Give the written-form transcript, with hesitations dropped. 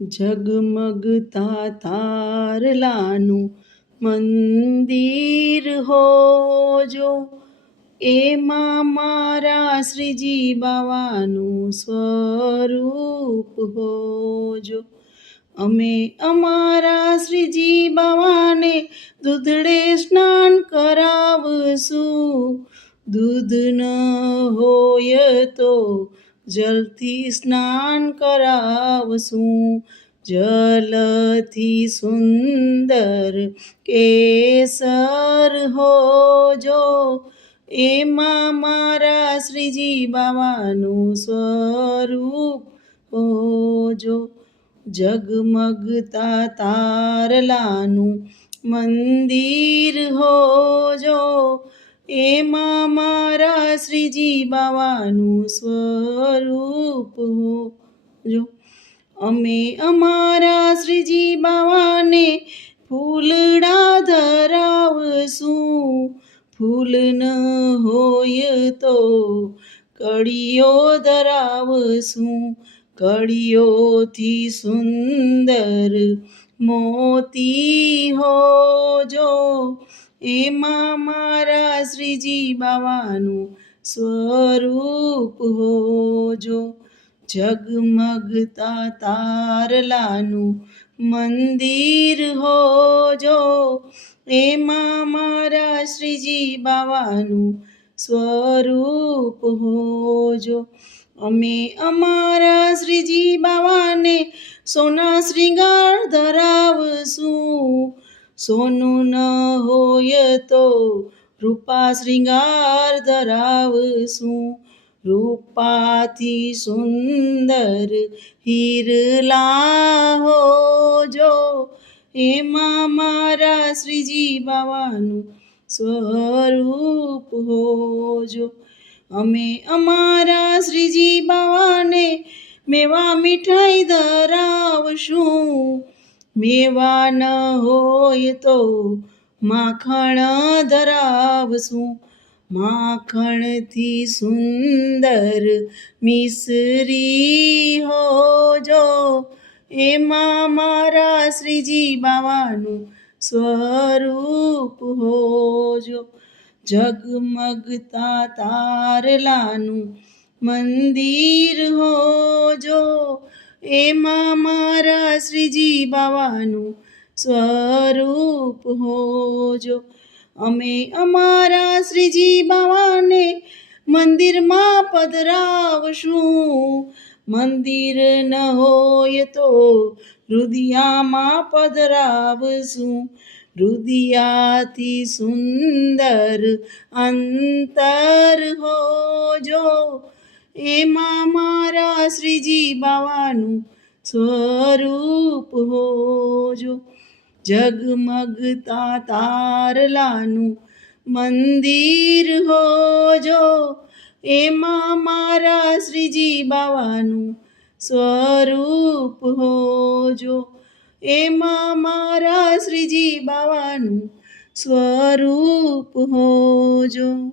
ઝગમગતા તારલાનું મંદિર હો જો, એમાં મારા શ્રીજી બાવાનું સ્વરૂપ હો જો. અમે અમારા શ્રીજી બાવાને દૂધડે સ્નાન કરાવશું. દૂધ ન હોય તો જલથી સ્નાન કરાવશું. જલથી સુંદર કેસર હો જો, એમાં મારા શ્રીજી બાવાનું સ્વરૂપ હો જો. ઝગમગતા તારલાનું મંદિર હો જો, એમાં મારા શ્રીજી બાવાનું સ્વરૂપ હો જો. અમે અમારા શ્રીજી બાવાને ફૂલડા ધરાવશું. ફૂલ ન હોય તો કળીઓ ધરાવશું. કળીઓથી સુંદર મોતી હો જો, એમાં મારા શ્રીજી બાવાનું સ્વરૂપ હો જો. ઝગમગતા તારલાનું મંદિર હો જો, એમાં મારા શ્રીજી બાવાનું સ્વરૂપ હો જો. અમે અમારા શ્રીજી બાવાને સોના શ્રીંગાર ધરાવશું. સોનું ન હોય તો રૂપા શ્રીંગાર ધરાવશું. રૂપાથી સુંદર હીરલા હો જો, એમાં મારા શ્રીજી બાવાનું સ્વરૂપ હો જો. અમે અમારા શ્રીજી બાવાને મેવા મીઠાઈ ધરાવશું. મેવા ન હોય તો માખણ ધરાવશું. માખણથી સુંદર મિસરી હો જો, એમાં મારા શ્રીજી બાવાનું સ્વરૂપ હો જો. ઝગમગતા તારલાનું મંદિર હો જો, એમાં મારા શ્રીજી બાવાનું સ્વરૂપ હો જો. અમે અમારા શ્રીજી બાવાને મંદિરમાં પધરાવશું. મંદિર ન હોય તો રુદિયામાં પધરાવશું. રુદિયાથી સુંદર અંતર હો જો, એમાં મારા શ્રીજી બાવાનું સ્વરૂપ હો જો. ઝગમગતા તારલાનું મંદિર હો જો, એમાં મારા શ્રીજી બાવાનું સ્વરૂપ હો જો. એમાં મારા શ્રીજી બાવાનું સ્વરૂપ હો જો.